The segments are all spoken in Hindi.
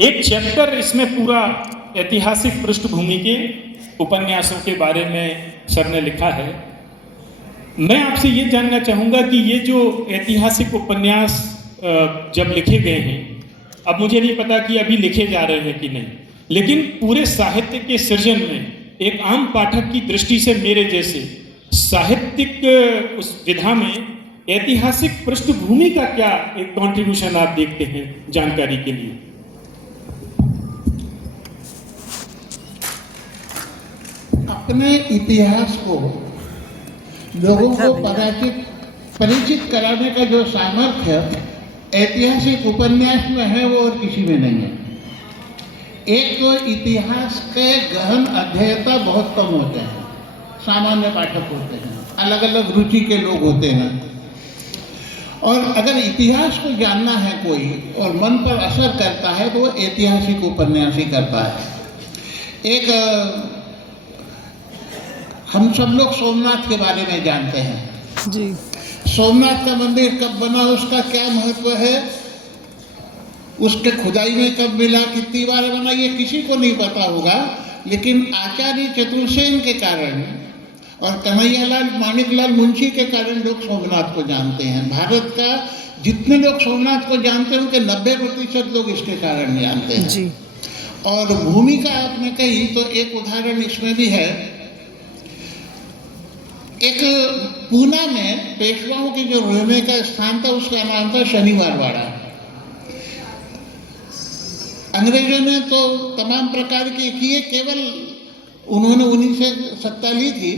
एक चैप्टर इसमें पूरा ऐतिहासिक पृष्ठभूमि के उपन्यासों के बारे में सर ने लिखा है। मैं आपसे ये जानना चाहूँगा कि ये जो ऐतिहासिक उपन्यास जब लिखे गए हैं, अब मुझे नहीं पता कि अभी लिखे जा रहे हैं कि नहीं, लेकिन पूरे साहित्य के सृजन में एक आम पाठक की दृष्टि से मेरे जैसे साहित्यिक उस विधा में ऐतिहासिक पृष्ठभूमि का क्या एक कंट्रीब्यूशन आप देखते हैं जानकारी के लिए? अपने इतिहास को लोगों को परिचित कराने का जो सामर्थ्य ऐतिहासिक उपन्यास में है वो और किसी में नहीं है। एक तो इतिहास के गहन अध्येता बहुत कम होते हैं, सामान्य पाठक होते हैं, अलग अलग रुचि के लोग होते हैं। और अगर इतिहास को जानना है कोई और मन पर असर करता है तो वो ऐतिहासिक उपन्यास ही करता है। एक हम सब लोग सोमनाथ के बारे में जानते हैं जी। सोमनाथ का मंदिर कब बना, उसका क्या महत्व है, उसके खुदाई में कब मिला, कितनी बार बना, ये किसी को नहीं पता होगा। लेकिन आचार्य चतुर्सेन के कारण और कन्हैयालाल माणिकलाल मुंशी के कारण लोग सोमनाथ को जानते हैं। भारत का जितने लोग सोमनाथ को जानते हैं उनके 90% लोग इसके कारण जानते हैं जी। और भूमिका आपने कही तो एक उदाहरण इसमें भी है। एक पूना में पेशवाओं की जो रहने का स्थान था उसका नाम था शनिवार वाड़ा। अंग्रेजों ने तो तमाम प्रकार के किए, केवल उन्होंने उन्हीं से सत्ता ली थी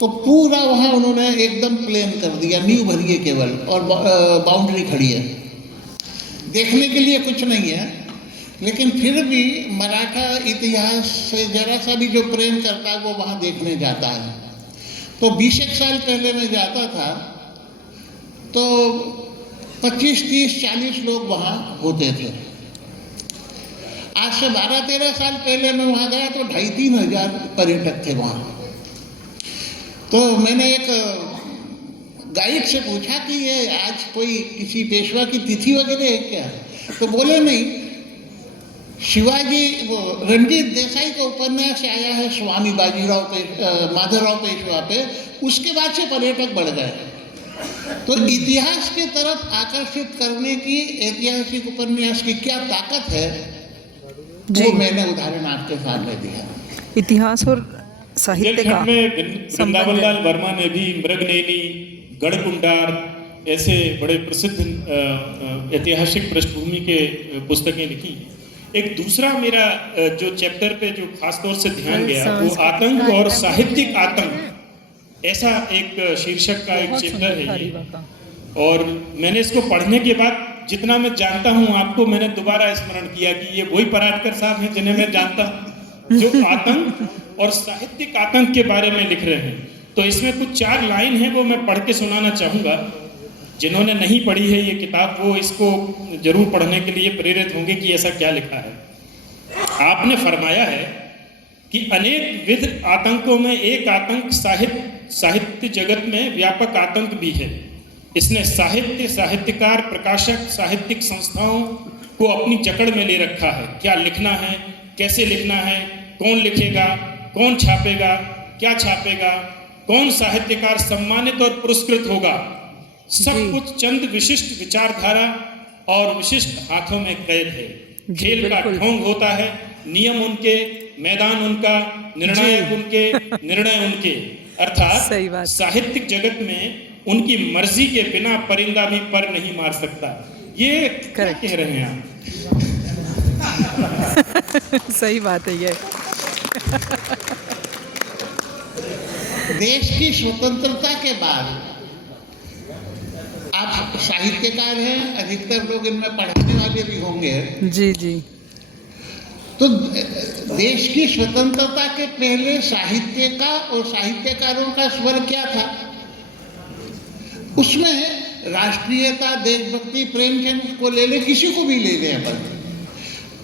तो पूरा वहाँ उन्होंने एकदम प्लेन कर दिया, नींव भरी है केवल और बाउंड्री खड़ी है, देखने के लिए कुछ नहीं है। लेकिन फिर भी मराठा इतिहास से जरा सा भी जो प्रेम करता है वो वहाँ देखने जाता है। तो 20 साल पहले मैं जाता था तो 25, 30, 40 लोग वहाँ होते थे। आज से 12-13 साल पहले मैं वहाँ गया तो 2,500-3 हज़ार पर्यटक थे वहाँ। तो मैंने एक गाइड से पूछा कि ये आज कोई किसी पेशवा की तिथि वगैरह है क्या? तो बोले नहीं, शिवाजी रणजीत देसाई का उपन्यास आया है स्वामी माधवराव पेशवा पे, उसके बाद से पर्यटक बढ़ गए। तो इतिहास की तरफ आकर्षित करने की ऐतिहासिक उपन्यास की क्या ताकत है वो मैंने उदाहरण आपके सामने दिया। इतिहास और साहित्य का वृंदावन लाल वर्मा ने भी मृगनयनी, गढ़कुंडार ऐसे बड़े प्रसिद्ध ऐतिहासिक पृष्ठभूमि के पुस्तकें लिखी। एक दूसरा मेरा जो चैप्टर पे जो खासतौर से ध्यान गया वो आतंक और साहित्यिक आतंक, ऐसा एक शीर्षक का एक चैप्टर है ये। और मैंने इसको पढ़ने के बाद जितना मैं जानता हूँ आपको मैंने दोबारा स्मरण किया कि ये वही पराडकर साहब हैं जिन्हें मैं जानता हूँ, जो आतंक और साहित्यिक आतंक के बारे में लिख रहे हैं। तो इसमें कुछ 4 लाइन है वो मैं पढ़ के सुनाना चाहूँगा। जिन्होंने नहीं पढ़ी है ये किताब वो इसको जरूर पढ़ने के लिए प्रेरित होंगे कि ऐसा क्या लिखा है। आपने फरमाया है कि अनेक विध आतंकों में एक आतंक साहित्य जगत में व्यापक आतंक भी है। इसने साहित्य, साहित्यकार, प्रकाशक, साहित्यिक संस्थाओं को अपनी जकड़ में ले रखा है। क्या लिखना है, कैसे लिखना है, कौन लिखेगा, कौन छापेगा, क्या छापेगा, कौन साहित्यकार सम्मानित और पुरस्कृत होगा, सब कुछ चंद विशिष्ट विचारधारा और विशिष्ट हाथों में कैद है। खेल का ढोंग होता है, नियम उनके, मैदान उनका, निर्णायक उनके, निर्णय उनके। अर्थात साहित्यिक जगत में उनकी मर्जी के बिना परिंदा भी पर नहीं मार सकता। ये क्या कह रहे हैं आप? सही बात है ये। देश की स्वतंत्रता के बाद आप साहित्यकार हैं, अधिकतर लोग इनमें पढ़ने वाले भी होंगे जी जी। तो देश की स्वतंत्रता के पहले साहित्य का और साहित्यकारों का स्वर क्या था? उसमें राष्ट्रीयता, देशभक्ति, प्रेमचंद को ले ले, किसी को भी ले ले अपन।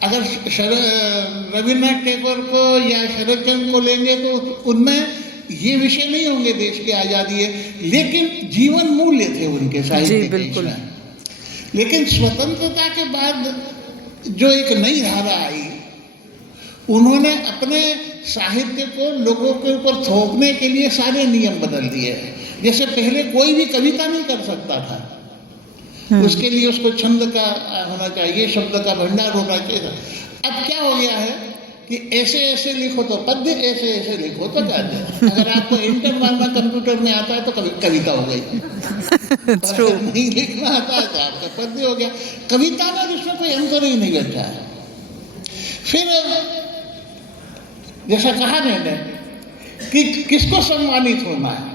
अगर रविन्द्रनाथ टैगोर को या शरदचंद्र को लेंगे तो उनमें ये विषय नहीं होंगे देश की आज़ादी है, लेकिन जीवन मूल्य थे उनके साहित्य के। लेकिन स्वतंत्रता के बाद जो एक नई धारा आई, उन्होंने अपने साहित्य को लोगों के ऊपर थोपने के लिए सारे नियम बदल दिए। जैसे पहले कोई भी कविता नहीं कर सकता था, उसके लिए उसको छंद का होना चाहिए, शब्द का भंडार होना चाहिए। अब क्या हो गया है कि ऐसे ऐसे लिखो तो पद्य, ऐसे ऐसे लिखो तो गद्य। अगर आपको इंटर मारना कंप्यूटर में आता है तो कविता हो गई, नहीं लिखना आता है तो आपका पद्य हो गया। कविता में उसमें कोई अंतर ही नहीं बचा है। फिर जैसा कहा मैंने कि किसको सम्मानित होना है,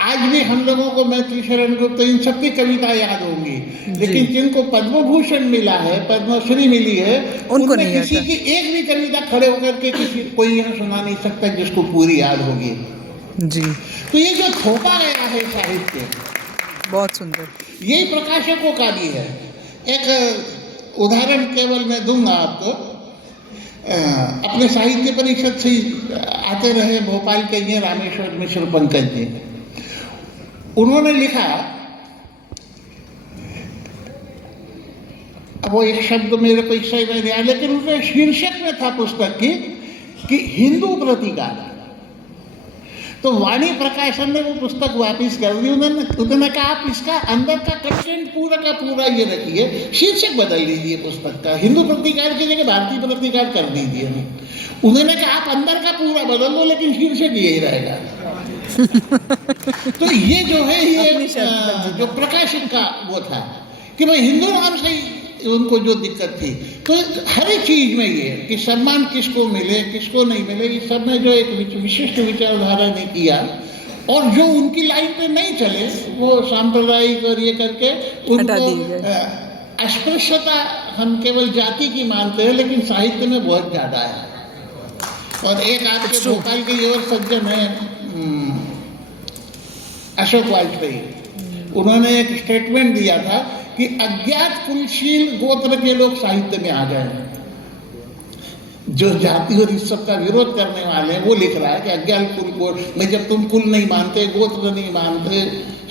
आज भी हम लोगों को मैथिली शरण गुप्त इन सबकी कविता याद होंगी, लेकिन जिनको पद्म भूषण मिला है, पद्मश्री मिली है, उनको उनमें नहीं किसी आता। की एक भी कविता खड़े होकर के कोई यह सुना नहीं सकता जिसको पूरी याद होगी। जी, तो ये जो थोपा गया है साहित्य, बहुत सुंदर। यही प्रकाशकों का भी है। एक उदाहरण केवल मैं दूंगा आपको। अपने साहित्य परिषद से आते रहे भोपाल के ये रामेश्वर मिश्र पंकज जी, उन्होंने लिखा, अब वो एक शब्द मेरे को सही नहीं आया, लेकिन उनके शीर्षक में था पुस्तक की कि हिंदू प्रतिकार। तो वाणी प्रकाशन ने वो पुस्तक वापस कर दी। उन्होंने कहा आप इसका अंदर का कंटेंट पूरा का पूरा ये रखिए, शीर्षक बदल दीजिए पुस्तक का, हिंदू प्रतिकार की जगह भारतीय प्रतिकार कर दीजिए। उन्होंने कहा आप अंदर का पूरा बदल दो, लेकिन शीर्षक यही रहेगा। तो ये जो है, ये जो प्रकाशक का वो था कि भाई हिंदू नाम से ही उनको जो दिक्कत थी। तो हर एक चीज में ये कि सम्मान किसको मिले किसको नहीं मिले, इस सब में जो एक विशिष्ट विचारधारा ने किया, और जो उनकी लाइन पे नहीं चले वो सांप्रदायिक और ये करके उनको अस्पृश्यता हम केवल जाति की मानते हैं, लेकिन साहित्य में बहुत ज़्यादा है। और एक आपके भोपाल के युवा सज्जन है अशोक वाजपेयी, उन्होंने एक स्टेटमेंट दिया था कि अज्ञात कुलशील गोत्र के लोग साहित्य में आ गए। जो जाति और इस सब का विरोध करने वाले हैं वो लिख रहा है कि अज्ञात कुल में जब तुम कुल नहीं मानते, गोत्र नहीं मानते,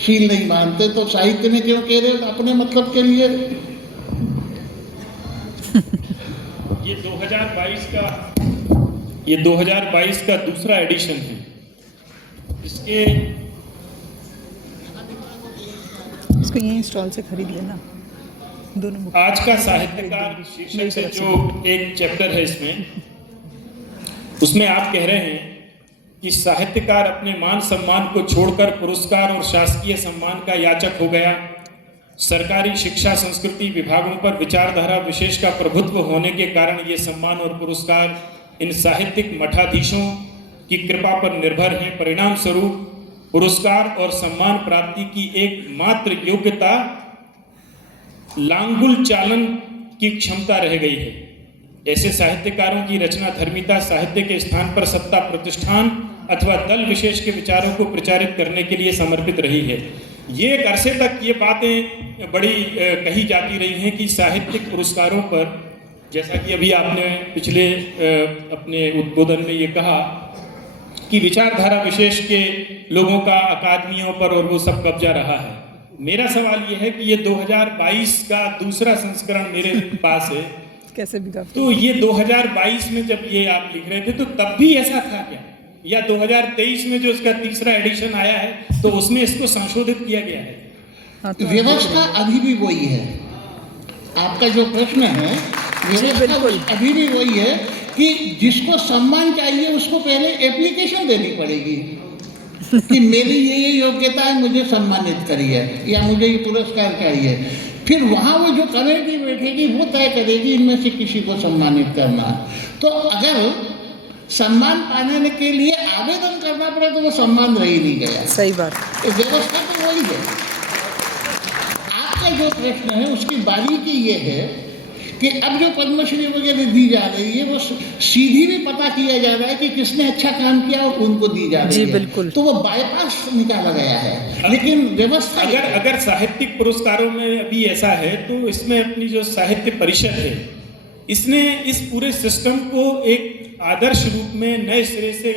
शील नहीं मानते, तो साहित्य में क्यों कह रहे हो अपने मतलब के लिए। ये 2022 का दूसरा एडिशन है। इसको यहीं स्टॉल से खरीद लेना दोनों बुक। आज का साहित्यकार शीर्षक से जो एक चैप्टर है इसमें, उसमें आप कह रहे हैं कि साहित्यकार अपने मान सम्मान को छोड़कर पुरस्कार और शासकीय सम्मान का याचक हो गया। सरकारी शिक्षा संस्कृति विभागों पर विचारधारा विशेष का प्रभुत्व होने के कारण ये सम्मान और पुरस्कार इन साहित्यिक मठाधीशों की कृपा पर निर्भर हैं। परिणाम स्वरूप पुरस्कार और सम्मान प्राप्ति की एकमात्र योग्यता लांगुल चालन की क्षमता रह गई है। ऐसे साहित्यकारों की रचना धर्मिता साहित्य के स्थान पर सत्ता प्रतिष्ठान अथवा दल विशेष के विचारों को प्रचारित करने के लिए समर्पित रही है। ये एक अरसे तक ये बातें बड़ी कही जाती रही हैं कि साहित्यिक पुरस्कारों पर, जैसा कि अभी आपने पिछले अपने उद्बोधन में ये कहा कि विचारधारा विशेष के लोगों का अकादमियों पर और वो सब कब्जा रहा है। मेरा सवाल ये है कि ये 2022 का दूसरा संस्करण मेरे पास है, कैसे भी तो ये 2022 में जब ये आप लिख रहे थे तो तब भी ऐसा था क्या, या 2023 में जो इसका तीसरा एडिशन आया है तो उसमें इसको संशोधित किया गया है? हाँ, तो व्यवस्था अभी भी वही है। आपका जो प्रश्न है, व्यवस्था अभी भी वही है कि जिसको सम्मान चाहिए उसको पहले एप्लीकेशन देनी पड़ेगी कि मेरी ये योग्यता है, मुझे सम्मानित करिए या मुझे ये पुरस्कार चाहिए। फिर वहाँ वो जो कमेटी बैठेगी वो तय करेगी इनमें से किसी को सम्मानित करना। तो अगर सम्मान पाने के लिए आवेदन करना पड़ा तो वो सम्मान रह ही नहीं गया। सही बात। तो व्यवस्था तो वही है। आपका जो प्रश्न है उसकी बारीकी ये है कि अब जो पद्मश्री वगैरह दी जा रही है वो सीधी भी पता किया जा रहा है कि किसने अच्छा काम किया और उनको दी जा रही है। बिल्कुल। तो वो बाईपास निकाला गया है। लेकिन व्यवस्था अगर साहित्यिक पुरस्कारों में अभी ऐसा है तो इसमें अपनी जो साहित्य परिषद है इसने इस पूरे सिस्टम को एक आदर्श रूप में नए सिरे से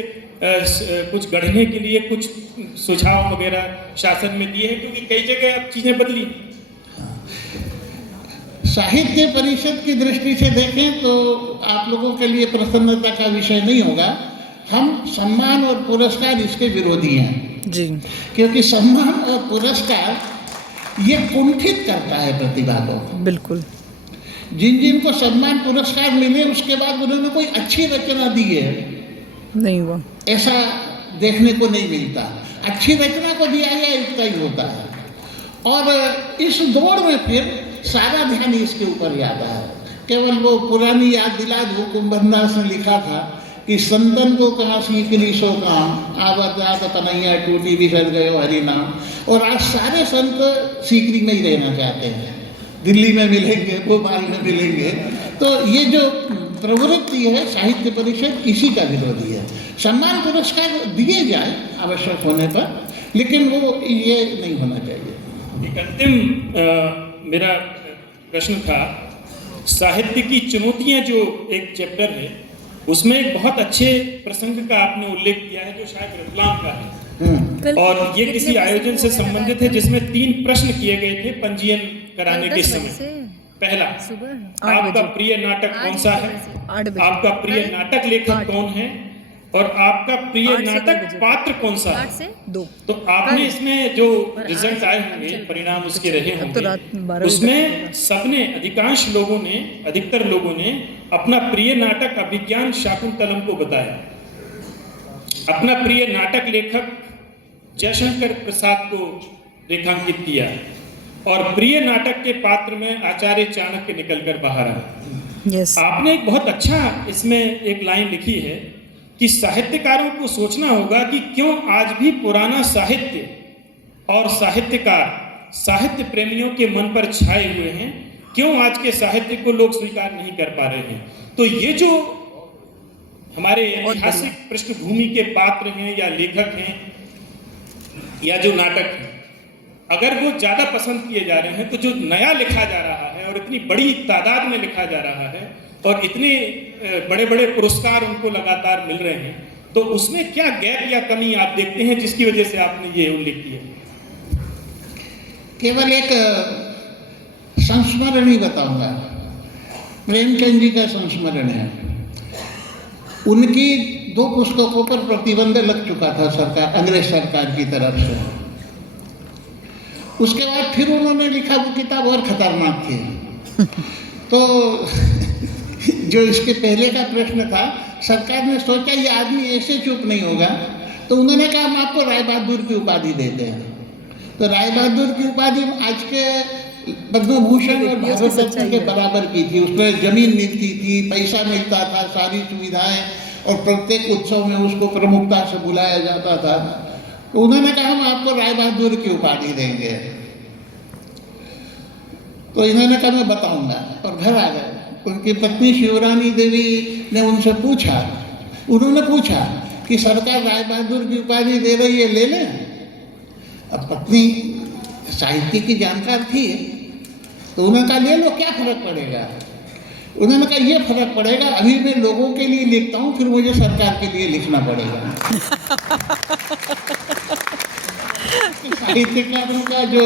कुछ गढ़ने के लिए कुछ सुझाव वगैरह शासन में दिए हैं, क्योंकि कई जगह अब चीजें बदली। साहित्य परिषद की दृष्टि से देखें तो आप लोगों के लिए प्रसन्नता का विषय नहीं होगा। हम सम्मान और पुरस्कार इसके विरोधी हैं जी। क्योंकि सम्मान और पुरस्कार ये कुंठित करता है प्रतिभा को। बिल्कुल। जिन जिन को सम्मान पुरस्कार मिले उसके बाद उन्होंने कोई अच्छी रचना दी है नहीं हुआ, ऐसा देखने को नहीं मिलता। अच्छी रचना को दिया गया इतना ही होता है। और इस दौड़ में फिर सारा ध्यान इसके ऊपर जाता है। केवल वो पुरानी याद दिला दो, कुंभरदास ने लिखा था कि संतन को कहाँ सीखनी सो काम, आवत जात पनैया टूटी बिसर गयो हरि नाम। और आज सारे संत सीकरी में ही रहना चाहते हैं, दिल्ली में मिलेंगे, भोपाल में मिलेंगे। तो ये जो प्रवृत्ति है साहित्य परिषद इसी का विरोधी है। सम्मान पुरस्कार दिए जाए आवश्यक होने पर, लेकिन वो ये नहीं होना चाहिए। एक अंतिम मेरा प्रश्न था, साहित्य की चुनौतियां जो एक चैप्टर है उसमें एक बहुत अच्छे प्रसंग का आपने उल्लेख किया है जो शायद रतलाम का है, और ये किसी आयोजन से संबंधित है जिसमें 3 प्रश्न किए गए थे पंजीयन कराने के समय। पहला, आपका प्रिय नाटक कौन सा है, आपका प्रिय नाटक लेखक कौन है, और आपका प्रिय नाटक पात्र कौन सा है। तो आपने इसमें जो रिजल्ट आए होंगे, परिणाम उसके रहे होंगे, उसमें सबने, अधिकांश लोगों ने, अधिकतर लोगों ने अपना प्रिय नाटक अभिज्ञान शाकुंतलम को बताया, अपना प्रिय नाटक लेखक जयशंकर प्रसाद को रेखांकित किया, और प्रिय नाटक के पात्र में आचार्य चाणक्य निकलकर बाहर आए। आपने एक बहुत अच्छा इसमें एक लाइन लिखी है कि साहित्यकारों को सोचना होगा कि क्यों आज भी पुराना साहित्य और साहित्यकार साहित्य प्रेमियों के मन पर छाए हुए हैं, क्यों आज के साहित्य को लोग स्वीकार नहीं कर पा रहे हैं। तो ये जो हमारे ऐतिहासिक पृष्ठभूमि के पात्र हैं या लेखक हैं या जो नाटक हैं, अगर वो ज़्यादा पसंद किए जा रहे हैं, तो जो नया लिखा जा रहा है और इतनी बड़ी तादाद में लिखा जा रहा है और इतने बड़े बड़े पुरस्कार उनको लगातार मिल रहे हैं, तो उसमें क्या गैप या कमी आप देखते हैं जिसकी वजह से आपने ये उल्लेख किया। केवल एक संस्मरण ही बताऊंगा, प्रेमचंद जी का संस्मरण है। उनकी 2 पुस्तकों पर प्रतिबंध लग चुका था सरकार, अंग्रेज सरकार की तरफ से। उसके बाद फिर उन्होंने लिखा, वो किताब और खतरनाक थी। तो जो इसके पहले का प्रश्न था, सरकार ने सोचा ये आदमी ऐसे चुप नहीं होगा, तो उन्होंने कहा हम आपको राय बहादुर की उपाधि देते हैं। तो राय बहादुर की उपाधि आज के पद्म भूषण और भारत रत्न के बराबर की थी। उसमें जमीन मिलती थी, पैसा मिलता था, सारी सुविधाएं, और प्रत्येक उत्सव में उसको प्रमुखता से बुलाया जाता था। तो उन्होंने कहा हम आपको राय बहादुर की उपाधि देंगे। तो इन्होंने कहा मैं बताऊंगा, और घर आ गए। उनकी पत्नी शिवरानी देवी ने उनसे पूछा, उन्होंने पूछा कि सरकार राय बहादुर की उपाधि दे रही है, ले लें। अब पत्नी साहित्य की जानकार थी, तो उन्होंने कहा ले लो, क्या फर्क पड़ेगा। उन्होंने कहा ये फर्क पड़ेगा, अभी मैं लोगों के लिए लिखता हूँ, फिर मुझे सरकार के लिए लिखना पड़ेगा। साहित्यकारों का जो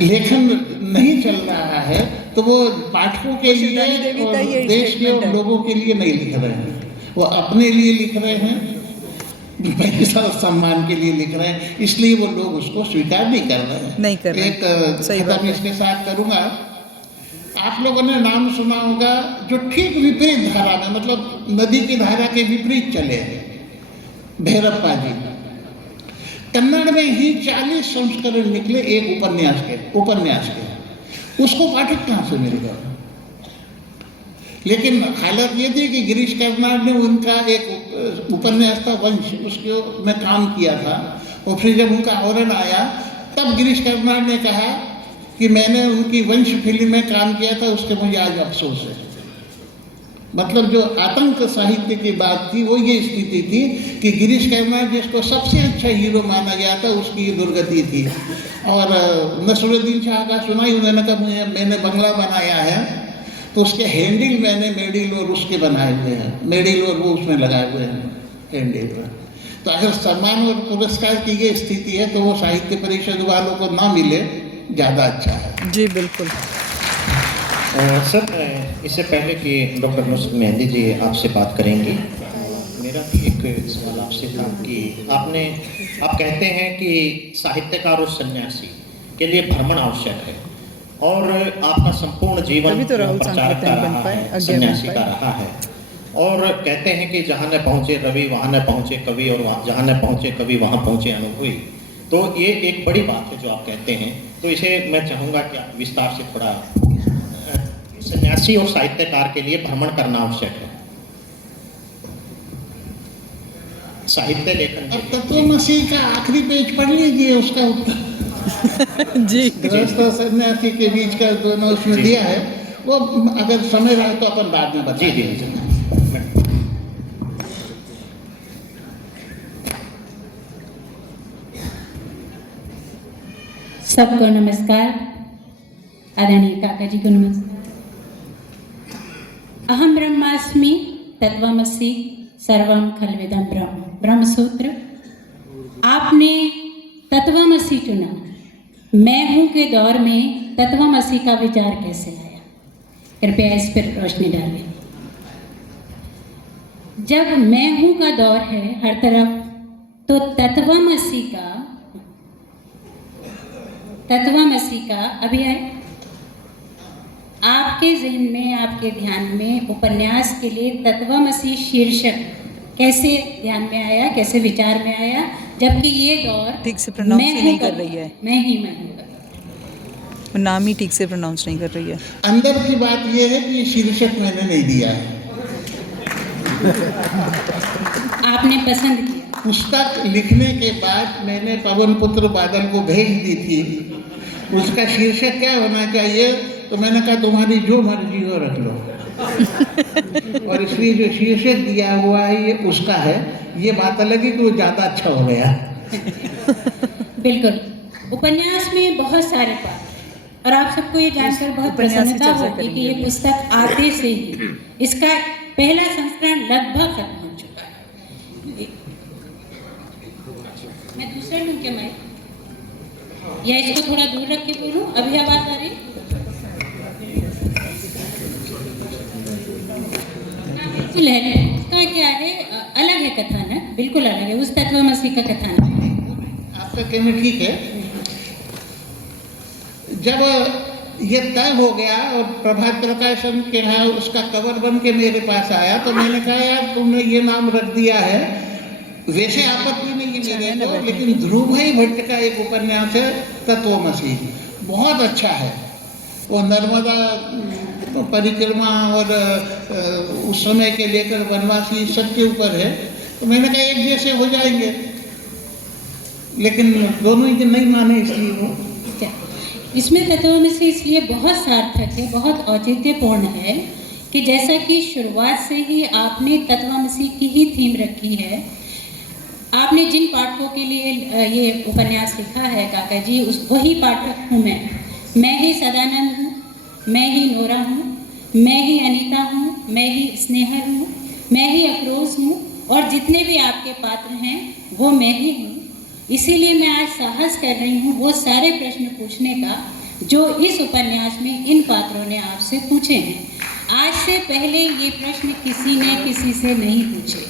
लेखन नहीं चल रहा है, तो वो पाठकों के लिए और देश के और लोगों के लिए नहीं लिख रहे हैं, वो अपने लिए लिख रहे हैं, पैसा और सम्मान के लिए लिख रहे हैं, इसलिए वो लोग उसको स्वीकार नहीं कर रहे हैं। नहीं कर रहे। एक खत्म इसके साथ करूँगा। आप लोगों ने नाम सुना होगा जो ठीक विपरीत धारा में, मतलब नदी की धारा के विपरीत चले, भैरप्पा जी। कन्नड़ में ही 40 संस्करण निकले एक उपन्यास के। उसको पाठक कहाँ से मिल गया। लेकिन हालत ये थी कि गिरीश कर्नाड ने उनका एक उपन्यास था वंश, उसको में काम किया था, और फिर जब उनका आवरण आया तब गिरीश कर्नाड ने कहा कि मैंने उनकी वंश फिल्म में काम किया था, उसके मुझे आज अफसोस है। मतलब जो आतंक साहित्य की बात थी वो ये स्थिति थी कि गिरीश कर्नाड जिसको सबसे अच्छा हीरो माना गया था, उसकी दुर्गति थी। और नसरुद्दीन शाह का सुना ही, उन्होंने कहा मैंने बंगला बनाया है, तो उसके हैंडल मैंने मेडिल और उसके बनाए हुए हैं, मेडिल और वो उसमें लगाए हुए हैं हैंडल पर। तो अगर सम्मान और पुरस्कार की ये स्थिति है, तो वो साहित्य परिषद वालों को ना मिले, ज़्यादा अच्छा है। जी बिल्कुल। सर, इससे पहले कि डॉक्टर नुसरत मेहंदी जी आपसे बात करेंगी, मेरा भी एक सवाल आपसे था कि आप कहते हैं कि साहित्यकार और सन्यासी के लिए भ्रमण आवश्यक है, और आपका संपूर्ण जीवन तभी तो राहुल प्रचारक का संकीर्तन बन रहा पाए, है, अज्ञा बन सन्यासी पाए। का रहा है, और कहते हैं कि जहाँ न पहुँचे रवि वहाँ न पहुँचे कवि, और जहाँ न पहुँचे कवि वहाँ पहुँचे अनुभवी। तो ये एक बड़ी बात है जो आप कहते हैं, तो इसे मैं चाहूँगा कि आप विस्तार से थोड़ा, सन्यासी और साहित्यकार के लिए भ्रमण करना आवश्यक है, साहित्य लेखन के अब लिए। तत्वमसी का आखिरी पेज पढ़ लीजिए, उसका उत्तर जी गृहस्थ और सन्यासी के बीच का दोनों उसमें दिया है। वो अगर समय रहे तो अपन बाद में जी बताएंगे। जी जी। सबको नमस्कार, आदरणीय काका जी को नमस्कार। अहम ब्रह्मास्मि तत्वमसि सर्वम खल्विदं ब्रह्म, ब्रह्मसूत्र। आपने तत्वमसि चुना, मैं हूँ के दौर में तत्वमसि का विचार कैसे आया? कृपया इस पर रोशनी डालें। जब मैं हूँ का दौर है हर तरफ, तो तत्वमसि का अभी है आपके ज़हन में, आपके ध्यान में उपन्यास के लिए तत्वमसि शीर्षक कैसे ध्यान में आया, कैसे विचार में आया, जबकि ये दौर ठीक से pronounce मैं ही हूँ नहीं का कर रही है। मैं हूँ नाम ही ठीक से प्रोनाउंस नहीं कर रही है। अंदर की बात यह है कि ये शीर्षक मैंने नहीं दिया है, आपने पसंद किया। पुस्तक लिखने के बाद मैंने पवन पुत्र बादल को भेज दी थी, उसका शीर्षक क्या होना चाहिए, तो मैंने कहा तुम्हारी जो मर्जी हो रख लो। और इसलिए जो शीर्षक दिया हुआ है ये उसका है। ये बात अलग है कि वो ज़्यादा अच्छा हो गया। बिल्कुल, उपन्यास में बहुत सारे पात्र, और आप सबको ये जानकर बहुत उपन्यास की प्रसन्नता चर्चा होगी कि करेंगे। ये पुस्तक आते से ही इसका पहला संस्करण लगभग खत्म हो चुका है। मैं दूसरा लूँ क्या मैं, या इसको थोड़ा दूर रख के बोलूँ? अभी आवाज़ आ रही? बिल्कुल है। उसका क्या है, अलग है कथानक, बिल्कुल अलग है, उस तत्वमसि का कथानक है। आपका कहना ठीक है। जब ये तय हो गया और प्रभात प्रकाशन के यहाँ उसका कवर बन के मेरे पास आया, तो मैंने कहा यार तुमने ये नाम रख दिया है, वैसे आपत्ति नहीं है मेरे को, लेकिन ध्रुव भाई भट्ट का एक उपन्यास है तत्वमसि, बहुत अच्छा है। वो नर्मदा परिक्रमा और उस समय के लेकर वनवासी सबके ऊपर है। तो मैंने कहा एक जैसे हो जाएंगे, लेकिन दोनों ही नहीं माने, इसलिए वो क्या इसमें तत्वमसि इसलिए बहुत सार्थक है, बहुत औचित्यपूर्ण है कि जैसा कि शुरुआत से ही आपने तत्वमसि की ही थीम रखी है। आपने जिन पाठकों के लिए ये उपन्यास लिखा है काका जी, उस वही पाठक हूँ मैं ही सदानंद हूँ, मैं ही नोरा हूँ, मैं ही अनीता हूँ, मैं ही स्नेहर हूँ, मैं ही अफरोज़ हूँ, और जितने भी आपके पात्र हैं वो मैं ही हूँ। इसीलिए मैं आज साहस कर रही हूँ वो सारे प्रश्न पूछने का जो इस उपन्यास में इन पात्रों ने आपसे पूछे हैं। आज से पहले ये प्रश्न किसी ने किसी से नहीं पूछे,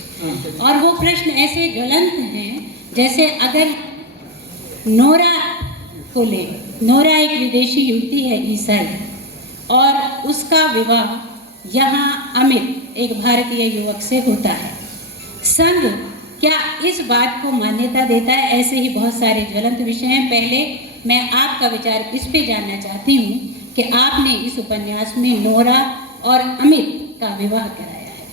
और वो प्रश्न ऐसे ज्वलंत हैं जैसे अगर नोरा को ले, नोरा एक विदेशी युवती है, ईसाई, और उसका विवाह यहाँ अमित एक भारतीय युवक से होता है। संघ क्या इस बात को मान्यता देता है? ऐसे ही बहुत सारे ज्वलंत विषय हैं। पहले मैं आपका विचार इस पे जानना चाहती हूँ कि आपने इस उपन्यास में नोरा और अमित का विवाह कराया है।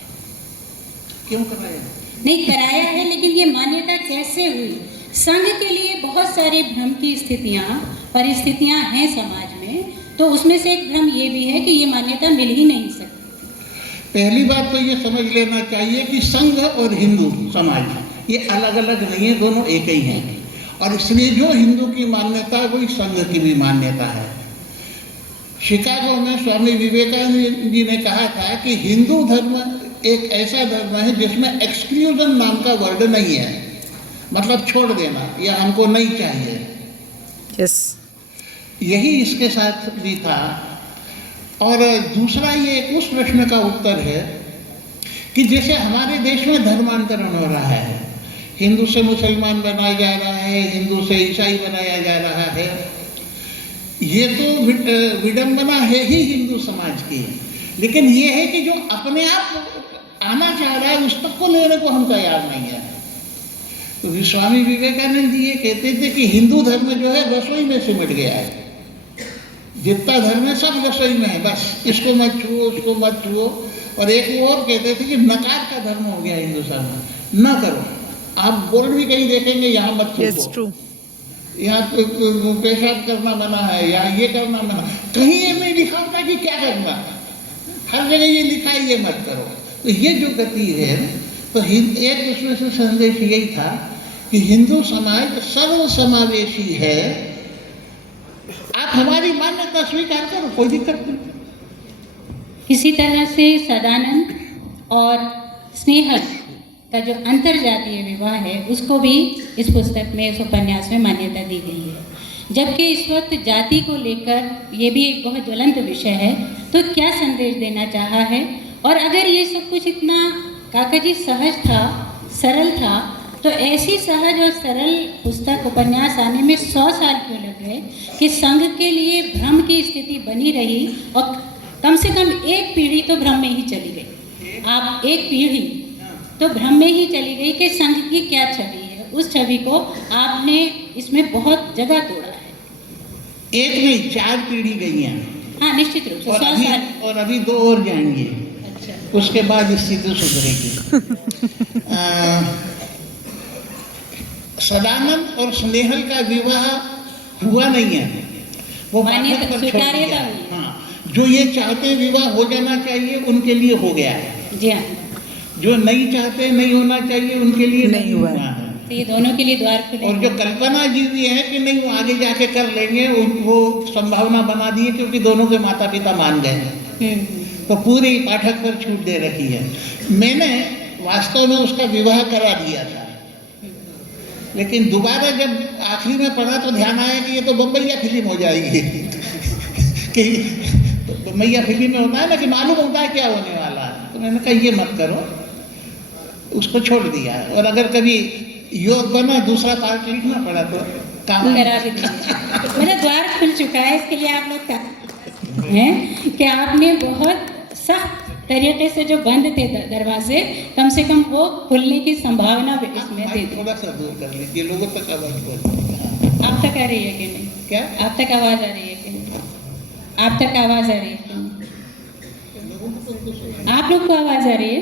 क्यों कराया? नहीं कराया है, लेकिन ये मान्यता कैसे हुई? संघ के लिए बहुत सारे भ्रम की स्थितियाँ, परिस्थितियाँ हैं समाज में, तो उसमें से एक भ्रम ये भी है कि ये मान्यता मिल ही नहीं सकती। पहली बात तो ये समझ लेना चाहिए कि संघ और हिंदू समाज ये अलग अलग नहीं है, दोनों एक ही हैं। और इसलिए जो हिंदू की मान्यता है वही संघ की भी मान्यता है। शिकागो में स्वामी विवेकानंद जी ने कहा था कि हिंदू धर्म एक ऐसा धर्म है जिसमें एक्सक्लूजन नाम का वर्ड नहीं है, मतलब छोड़ देना या हमको नहीं चाहिए। यस। यही इसके साथ भी था। और दूसरा ये उस प्रश्न का उत्तर है कि जैसे हमारे देश में धर्मांतरण हो रहा है, हिंदू से मुसलमान बनाया जा रहा है, हिंदू से ईसाई बनाया जा रहा है, ये तो विडंबना है ही हिंदू समाज की। लेकिन ये है कि जो अपने आप आना चाह रहा है उस तक को लेने को हम तैयार नहीं है। तो स्वामी विवेकानंद जी ये कहते थे कि हिंदू धर्म जो है रसोई में सिमट गया है, जितना धर्म है सब रसोई में है, बस इसको मत छुओ उसको मत छुओ। और एक वो और कहते थे कि नकार का धर्म हो गया हिंदू धर्म, न करो। आप बोर्ड भी कहीं देखेंगे यहाँ मत थूको, यहाँ पेशाब करना मना है, यहाँ ये करना मना, कहीं ये नहीं लिखा होता कि क्या करना, हर जगह ये लिखा है ये मत करो। तो ये जो गति है, तो एक उसमें से संदेश यही था कि हिंदू समाज सर्व समावेशी है, आप हमारी मान्यता स्वीकार करो, कोई दिक्कत नहीं। इसी तरह से सदानंद और स्नेहल का जो अंतरजातीय विवाह है उसको भी इस पुस्तक में, इस उपन्यास में मान्यता दी गई है। जबकि इस वक्त जाति को लेकर ये भी एक बहुत ज्वलंत विषय है, तो क्या संदेश देना चाहा है? और अगर ये सब कुछ इतना काका जी सहज था, सरल था, तो ऐसी सहज और सरल पुस्तक उपन्यास आने में 100 साल क्यों लग गए कि संघ के लिए भ्रम की स्थिति बनी रही और कम से कम एक पीढ़ी तो भ्रम में ही चली गई। आप एक पीढ़ी तो भ्रम में ही चली गई कि संघ की क्या छवि है, उस छवि को आपने इसमें बहुत जगह तोड़ा है। एक नहीं 4 पीढ़ी गई हैं। हाँ, निश्चित रूप से 100 साल और अभी 2 और जाएंगे। अच्छा। उसके बाद स्थिति सुधरेगी। सदानंद और स्नेहल का विवाह हुआ नहीं है, वो मान्यता पाठक पर छोड़ स्वीकार्यता दिया। हुई। हाँ, जो ये चाहते विवाह हो जाना चाहिए उनके लिए हो गया है, जी हाँ, जो नहीं चाहते नहीं होना चाहिए उनके लिए नहीं हुआ है। तो ये दोनों के लिए द्वार खुले। और जो कल्पना जी भी है कि नहीं वो आगे जाके कर लेंगे, वो संभावना बना दी है क्योंकि दोनों के माता पिता मान गए हैं, तो पूरी पाठक पर छूट दे रखी है। मैंने वास्तव में उसका विवाह करा दिया था, लेकिन दोबारा जब आखिरी में पढ़ा तो ध्यान आया कि ये तो बम्बैया फिल्म हो जाएगी। कि तो बम्बैया फिल्म में होता है ना कि मालूम होता है क्या होने वाला है, तो मैंने कहा ये मत करो, उसको छोड़ दिया। और अगर कभी योग बना दूसरा पार्ट लिखना पड़ा तो काम करा भी दीजिए। मेरा द्वार खुल चुका है, इसके लिए आप लोग का हैं कि आपने बहुत सख्त तरीके से जो बंद थे दरवाजे, कम से कम वो खुलने की संभावना भी इसमें दे दो। थोड़ा सा दूर कर लीजिए, लोगों तक आवाज पहुंचे। आप तक आ रही है कि नहीं? क्या आप तक आवाज आ रही है कि नहीं? आप तक आवाज आ रही है कि नहीं? आप लोग को आवाज आ रही है?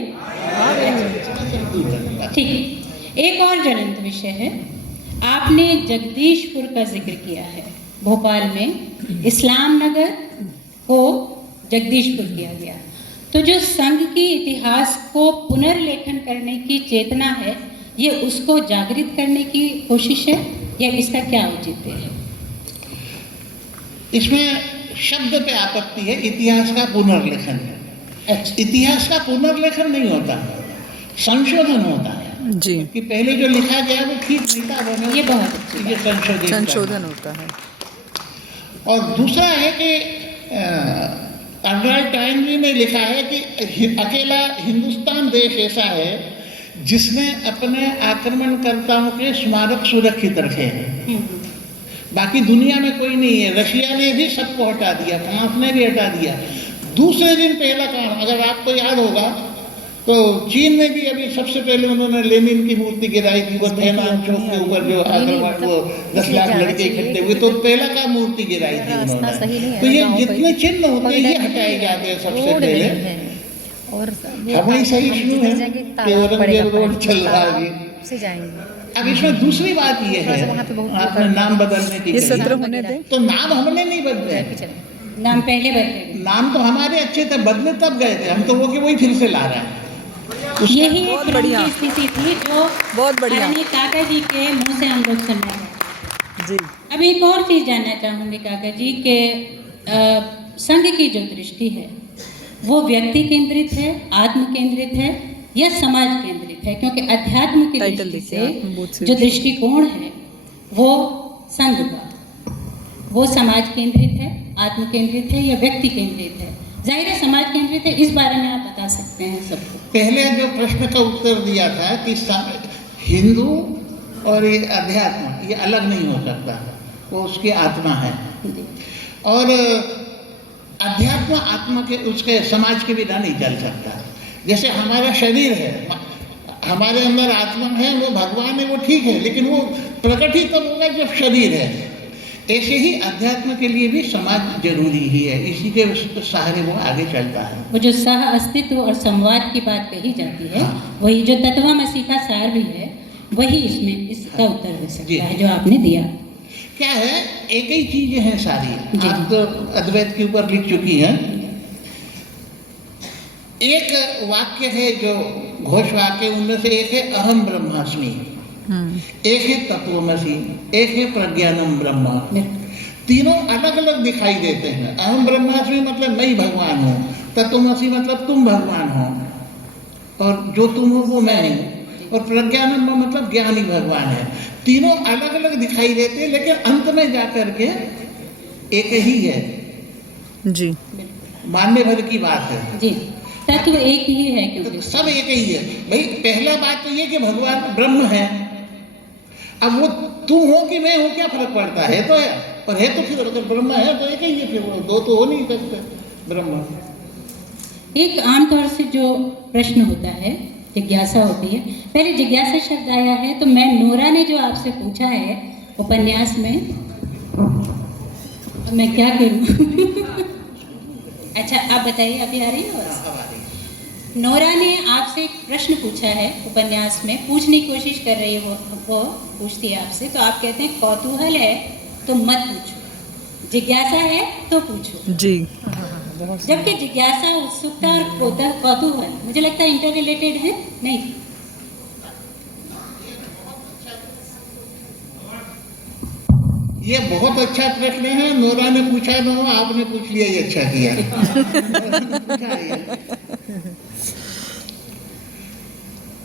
ठीक। एक और ज्वलंत विषय है, आपने जगदीशपुर का जिक्र किया है। भोपाल में इस्लाम नगर को जगदीशपुर किया गया, तो जो संघ की इतिहास को पुनर्लेखन करने की चेतना है, ये उसको जागृत करने की कोशिश है या इसका क्या औचित्य है? इसमें शब्द पे आपत्ति है, इतिहास का पुनर्लेखन है। अच्छा, इतिहास का पुनर्लेखन नहीं होता, संशोधन होता है जी, कि पहले जो लिखा गया वो ठीक नहीं था, वो ये बहुत अच्छी ये संशोधन होता है। और दूसरा है कि अर्नल्ड टाइमली ने लिखा है कि अकेला हिंदुस्तान देश ऐसा है जिसने अपने आक्रमणकर्ताओं के स्मारक सुरक्षित रखे हैं, बाकी दुनिया में कोई नहीं है। रशिया ने भी सबको हटा दिया, फ्रांस ने भी हटा दिया। दूसरे दिन पहला काम, अगर आपको याद होगा तो चीन में भी अभी सबसे पहले उन्होंने लेनिन की मूर्ति गिराई थी, वो थैनान चौक के ऊपर जो आक्रमण, वो 10 लाख लड़के इकट्ठे हुए, तो पहला काम मूर्ति गिराई थी उन्होंने। तो ये जितने चिन्ह होते हैं ये हटाए जाते हैं सबसे पहले। और हमारी सही शुरू है कि औरंगजेब रोड चल रहा है से जाएंगे। अब इसमें दूसरी बात ये है, आपने नाम बदलने की ये कही। सत्र होने दें। तो नाम हमने नहीं बदले, नाम पहले बदले। नाम तो हमारे अच्छे थे, बदले तब गए थे हम, तो वो कि वही फिर से ला रहे हैं। यही एक बहुत भ्रम बढ़िया। की स्थिति थी जो बहुत बढ़िया। आदरणीय काका जी के मुंह से हम लोग सुन रहे हैं। जी, अब एक और चीज़ जानना चाहूँगी काका जी के संघ की जो दृष्टि है वो व्यक्ति केंद्रित है, आत्म केंद्रित है या समाज केंद्रित है? क्योंकि अध्यात्म की टाइटल दृष्टि देखिए आप, बहुत से से। जो दृष्टिकोण है वो संघ का, वो समाज केंद्रित है, आत्म केंद्रित है या व्यक्ति केंद्रित है? जाहिर है समाज केंद्रित है, इस बारे में आप बता सकते हैं सबको। पहले जो प्रश्न का उत्तर दिया था कि हिंदू और ये अध्यात्म ये अलग नहीं हो सकता, वो उसकी आत्मा है। जी। और अध्यात्म आत्मा के उसके समाज के बिना नहीं चल सकता। जैसे हमारा शरीर है, हमारे अंदर आत्मा है, वो भगवान है, वो ठीक है, लेकिन वो प्रकट ही तब होगा जब शरीर है। ऐसे ही अध्यात्म के लिए भी समाज जरूरी ही है, इसी के सहारे वो आगे चलता है। वो जो सह अस्तित्व और संवाद की बात कही जाती है, वही जो तत्वमसी का सार भी है, वही इसमें इसका उत्तर हो सकता है जो आपने दिया। क्या है, एक ही चीजें हैं सारी। आप तो अद्वैत के ऊपर लिख चुकी हैं। एक वाक्य है जो घोष वाक्य, उनमें से एक है अहम ब्रह्मास्मि, एक है तत्वमसि, एक है प्रज्ञानम ब्रह्म। तीनों अलग अलग दिखाई देते हैं। अहम ब्रह्मास्मि मतलब मैं ही भगवान हूँ, तत्वमसि मतलब तुम भगवान हो और जो तुम हो वो मैं हूँ, और प्रज्ञानम मतलब ज्ञान ही भगवान है। तीनों अलग अलग दिखाई देते हैं, लेकिन अंत में जाकर के एक ही है। जी, मानने भर की बात है जी, तत्व एक ही है, क्योंकि सब एक ही है। भाई पहला बात तो ये कि भगवान ब्रह्म है। अब वो तुम हो कि मैं हूँ, क्या फर्क पड़ता है? तो है, पर है तो फिर अगर ब्रह्म है तो एक ही है, फिर वो दो तो हो नहीं सकते ब्रह्म। एक आमतौर से जो प्रश्न होता है, जिज्ञासा होती है। पहले जिज्ञासा शब्द आया है, तो मैं नोरा ने जो आपसे पूछा है उपन्यास में, मैं क्या करूं? अच्छा आप बताइए, अभी आ रही है आवाज़? नोरा ने आपसे एक प्रश्न पूछा है उपन्यास में, पूछने की कोशिश कर रही है, वो पूछती है आपसे, तो आप कहते हैं कौतूहल है तो मत पूछो, जिज्ञासा है तो पूछो। जी, जबकि जिज्ञासा, उत्सुकता और कौतूहल मुझे लगता है इंटर रिलेटेड है, नहीं? ये बहुत अच्छा प्रश्न है। नोरा ने पूछा ना हो, आपने पूछ लिया, ये अच्छा किया।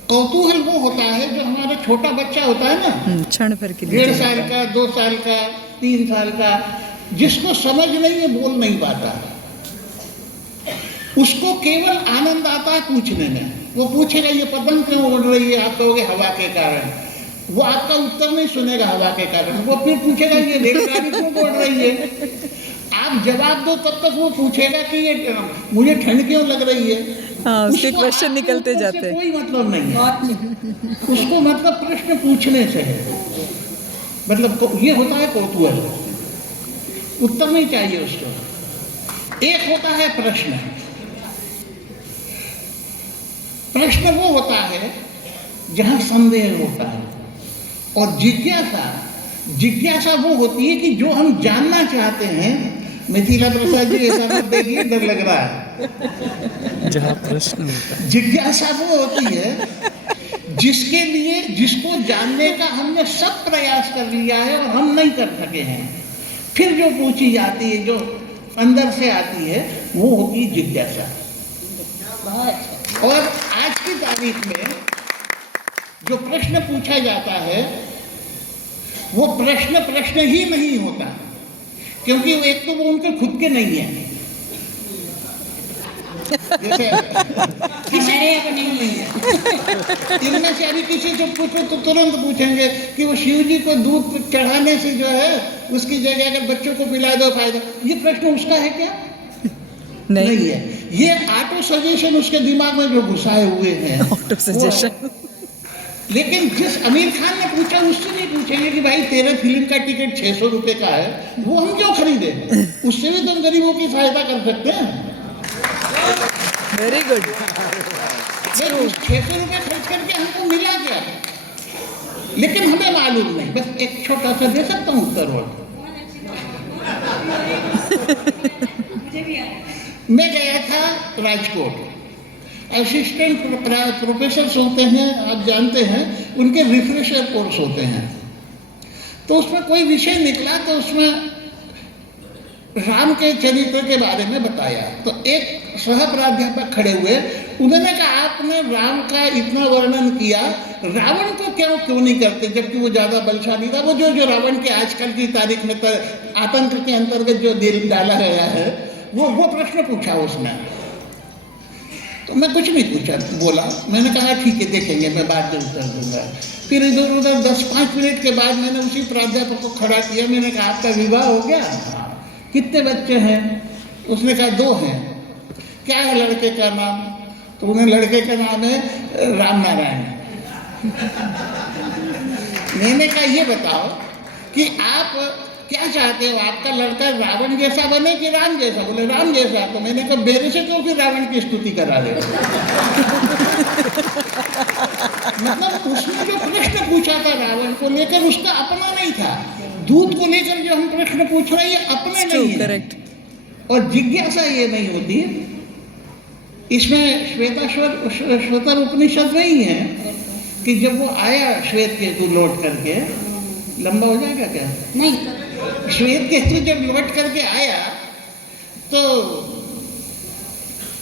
कौतूहल वो होता है जो हमारा छोटा बच्चा होता है ना, क्षण भर के लिए 1.5 साल का, 2 साल का, 3 साल का, जिसको समझ नहीं है, बोल नहीं पाता, उसको केवल आनंद आता है पूछने में। वो पूछेगा ये पतंग क्यों उड़ रही है, आप कहोगे हवा के कारण। वो आपका उत्तर नहीं सुनेगा हवा के कारण, वो फिर पूछेगा ये रेलगाड़ी क्यों उड़ रही है। आप जवाब दो तब तक वो पूछेगा कि ये मुझे ठंड क्यों लग रही है। हाँ, उसके उसको क्वेश्चन आपके निकलते उत्तर से जाते हैं। कोई मतलब नहीं है, उसको मतलब प्रश्न पूछने से है। मतलब ये होता है कौतूहल, उत्तर नहीं चाहिए उसको। एक होता है प्रश्न। प्रश्न वो होता है जहां संदेह होता है, और जिज्ञासा वो होती है कि जो हम जानना चाहते हैं। मिथिला प्रसाद जी ऐसा मत देखिए, डर लग रहा है। जहाँ प्रश्न होता है, जिज्ञासा वो होती है जिसके लिए, जिसको जानने का हमने सब प्रयास कर लिया है और हम नहीं कर सके हैं, फिर जो पूछी जाती है, जो अंदर से आती है, वो होगी जिज्ञासा। और आज की तारीख में जो प्रश्न पूछा जाता है, वो प्रश्न ही नहीं होता, क्योंकि एक तो वो उनके खुद के नहीं है। जैसे इनमें से अभी किसी से पूछो तो तुरंत पूछेंगे कि वो शिव जी को दूध चढ़ाने से जो है उसकी जगह अगर बच्चों को पिला दो फायदा। ये प्रश्न उसका है क्या? नहीं है। ये ऑटो सजेशन उसके दिमाग में जो घुसाए हुए हैं, ऑटो सजेशन। लेकिन जिस आमिर खान ने पूछा उससे नहीं पूछेंगे कि भाई तेरे फिल्म का टिकट 600 रुपए का है, वो हम क्यों खरीदे? उससे भी तुम गरीबों की सहायता कर सकते हैं। Very good. 600 रुपए खर्च करके हमको मिला क्या? लेकिन हमें मालूम नहीं। बस एक छोटा सा दे सकता हूँ उत्तर और। मैं गया था राजकोट, असिस्टेंट प्रोफेसर होते हैं, आप जानते हैं, उनके रिफ्रेशर कोर्स होते हैं। तो उसमें कोई विषय निकला, तो उसमें राम के चरित्र के बारे में बताया। तो एक सह प्राध्यापक खड़े हुए उन्होंने कहा आपने राम का इतना वर्णन किया, रावण को क्यों नहीं करते, जबकि वो ज़्यादा बलशाली था। वो जो रावण के आजकल की तारीख में आतंक के अंतर्गत जो दिल डाला गया है, वो प्रश्न पूछा उसने। तो मैं कुछ नहीं पूछा, बोला। मैंने कहा ठीक है, देखेंगे, मैं बाद में उत्तर दूंगा। फिर इधर उधर 10-5 मिनट के बाद मैंने उसी प्राध्यापक को खड़ा किया। मैंने कहा आपका विवाह हो गया? कितने बच्चे हैं? उसने कहा 2 हैं। क्या है लड़के का नाम? तो उन्हें लड़के का नाम है राम नारायण। मैंने कहा ये बताओ कि आप क्या चाहते हो, आपका लड़का रावण जैसा बने कि राम जैसा? बोले राम जैसा। तो मैंने कहा मेरे से क्यों फिर रावण की स्तुति करा रहे हो? मतलब उसने जो प्रश्न पूछा था रावण को लेकर, उसका अपना नहीं था। दूध को लेकर जो हम प्रश्न पूछ रहे हैं, ये अपने नहीं है। करेक्ट। और जिज्ञासा ये नहीं होती। इसमें श्वेताश्वतर उपनिषद में ही है कि जब वो आया श्वेत केतु लौट करके, लंबा हो जाएगा क्या? नहीं, श्वेत केतु जब लौट करके आया तो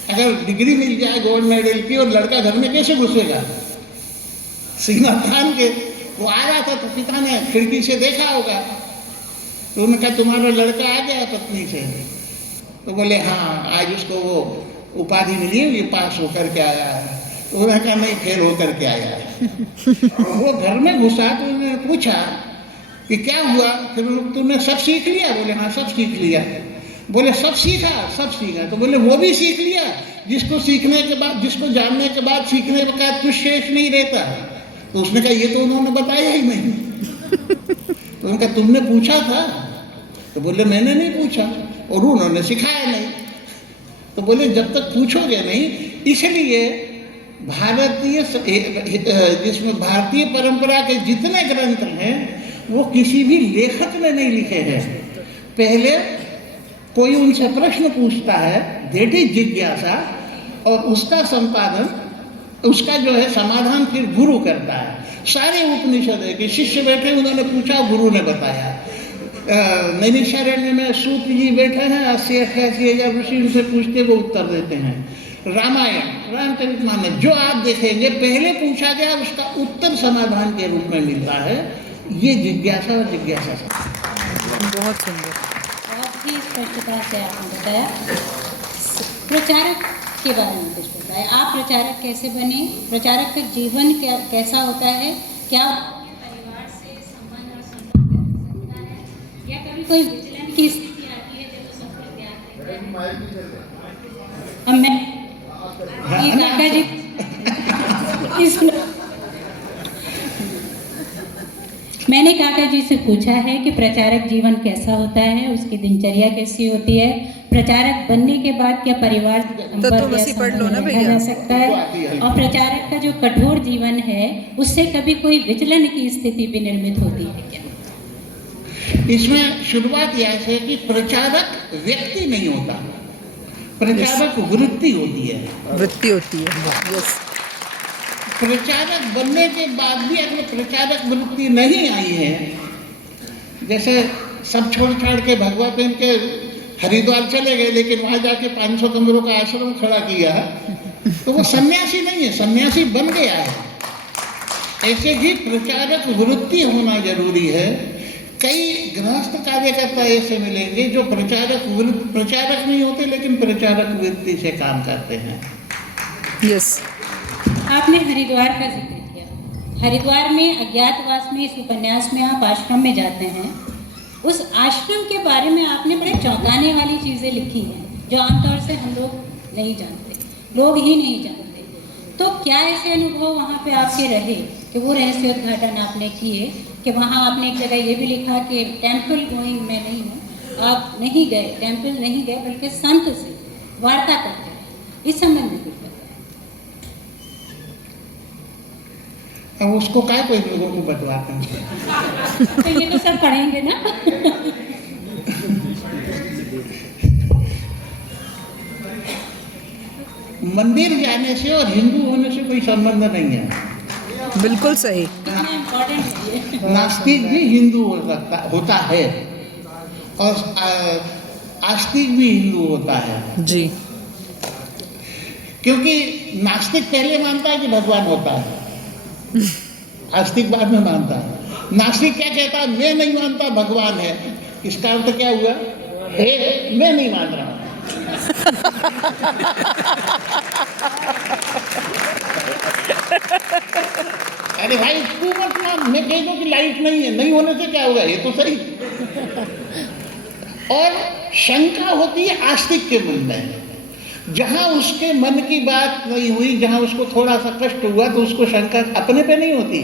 अगर डिग्री मिल जाए गोल्ड मेडल की और लड़का घर में कैसे घुसेगा? सीना तान के वो आ रहा था, तो पिता ने खिड़की से देखा होगा। तो उन्होंने कहा तुम्हारा लड़का आ गया पत्नी से? तो बोले हाँ, आज उसको वो उपाधि मिली है, ये पास होकर के आया है। उन्होंने कहा नहीं, फेल होकर के आया है। वो घर में घुसा तो उन्होंने पूछा कि क्या हुआ? फिर तुमने सब सीख लिया? बोले हाँ, सब सीख लिया। बोले सब सीखा? सब सीखा। तो बोले वो भी सीख लिया जिसको सीखने के बाद, जिसको जानने के बाद, सीखने के बाद कुछ शेष नहीं रहता। तो उसने कहा ये तो उन्होंने बताया ही नहीं। तो उन्होंने कहा तुमने पूछा था? तो बोले मैंने नहीं पूछा और उन्होंने सिखाया नहीं। तो बोले जब तक पूछोगे नहीं, इसलिए भारतीय, जिसमें भारतीय परंपरा के जितने ग्रंथ हैं वो किसी भी लेखक ने नहीं लिखे हैं। पहले कोई उनसे प्रश्न पूछता है, दैट इज जिज्ञासा, और उसका संपादन, उसका जो है समाधान फिर गुरु करता है। सारे उपनिषद है कि शिष्य बैठे, उन्होंने पूछा, गुरु ने बताया। नैमिषारण्य में सूत जी बैठे हैं, 80-88 हजार ऋषि, उनसे पूछते वो उत्तर देते हैं। रामायण, रामचरितमानस, जो आप देखेंगे पहले पूछा गया, उसका उत्तर समाधान के रूप में मिलता है। ये जिज्ञासा और जिज्ञासा से। बहुत सुंदर। बहुत ही स्पष्टता से आपने बताया। प्रचारक के बारे में कुछ बताएं। आप प्रचारक कैसे बने? प्रचारक का जीवन कैसा होता है? क्या परिवार से संबंध और संपर्क रख सकता है, या कभी कोई विचलन की स्थिति आती है जब वो सब कुछ त्याग देते हैं? अब मैं ये काका जी इस मैंने काका जी से पूछा है कि प्रचारक जीवन कैसा होता है, उसकी दिनचर्या कैसी होती है, प्रचारक बनने के बाद क्या परिवार जा सकता है, और प्रचारक का जो कठोर जीवन है उससे कभी कोई विचलन की स्थिति भी निर्मित होती है क्या? इसमें शुरुआत यह है कि प्रचारक व्यक्ति नहीं होता, प्रचारक वृत्ति होती है। वृत्ति होती है। यस। प्रचारक बनने के बाद भी अगर प्रचारक वृत्ति नहीं आई है, जैसे सब छोड़ छाड़ के भगवा पहन के हरिद्वार चले गए, लेकिन वहाँ जाके 500 कमरों का आश्रम खड़ा किया, तो वो सन्यासी नहीं है, सन्यासी बन गया है। ऐसे ही प्रचारक वृत्ति होना जरूरी है। कई गृहस्थ कार्यकर्ता ऐसे मिलेंगे जो प्रचारक नहीं होते, लेकिन प्रचारक वृत्ति से काम करते हैं। यस। आपने हरिद्वार का जिक्र किया। हरिद्वार में अज्ञातवास में इस उपन्यास में आप आश्रम में जाते हैं। उस आश्रम के बारे में आपने बड़े चौंकाने वाली चीज़ें लिखी हैं जो आमतौर से हम लोग नहीं जानते, लोग ही नहीं जानते। तो क्या ऐसे अनुभव वहाँ पे आपके रहे कि वो रहस्योद्घाटन आपने किए कि वहाँ आपने एक जगह ये भी लिखा कि टेम्पल गोइंग मैं नहीं हूँ, आप नहीं गए, टेम्पल नहीं गए, बल्कि संत से वार्ता करते रहे। इस संबंध में कुछ बताएं। अब उसको क्या कोई लोगों को बतलाते हैं? तो ये तो सब पढ़ेंगे ना। मंदिर जाने से और हिंदू होने से कोई संबंध नहीं है। बिल्कुल सही। इम्पोर्टेंट है ये। नास्तिक भी हिंदू होता है और आस्तिक भी हिंदू होता है। जी। क्योंकि नास्तिक पहले मानता है कि भगवान होता है, आस्तिक बाद में मानता है। नास्तिक क्या कहता है, मैं नहीं मानता भगवान है। इसका अर्थ क्या हुआ, हे मैं नहीं मान रहा हूं। अरे भाई तू मत मान, मैं कह दूं कि लाइट नहीं है, नहीं होने से क्या होगा, ये तो सही। और शंका होती है आस्तिक के मन में, जहां उसके मन की बात नहीं हुई, जहां उसको थोड़ा सा कष्ट हुआ, तो उसको शंका अपने पे नहीं होती,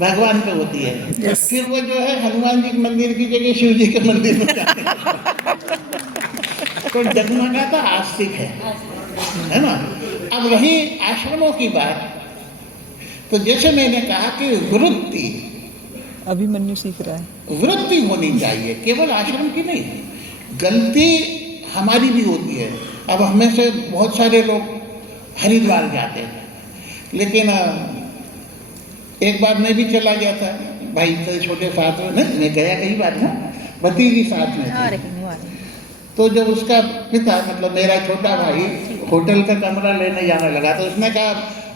भगवान पे होती है। फिर वो जो है हनुमान जी के मंदिर की जगह शिव जी के मंदिर में जाते हैं। तो डगमगाता आस्तिक है ना। अब रही आश्रमों की बात, तो जैसे मैंने कहा कि वृत्ति अभिमन्यु सीख रहा है। वृत्ति होनी चाहिए, केवल आश्रम की नहीं। गलती हमारी भी होती है। अब हमें से बहुत सारे लोग हरिद्वार जाते हैं, लेकिन एक बार मैं भी चला गया था, भाई से छोटे साथ में, नहीं मैं गया कई बार ना, भतीजी साथ में थी। तो जब उसका पिता मतलब मेरा छोटा भाई होटल का कमरा लेने जाने लगा, तो उसने कहा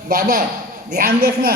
बाबा ध्यान रखना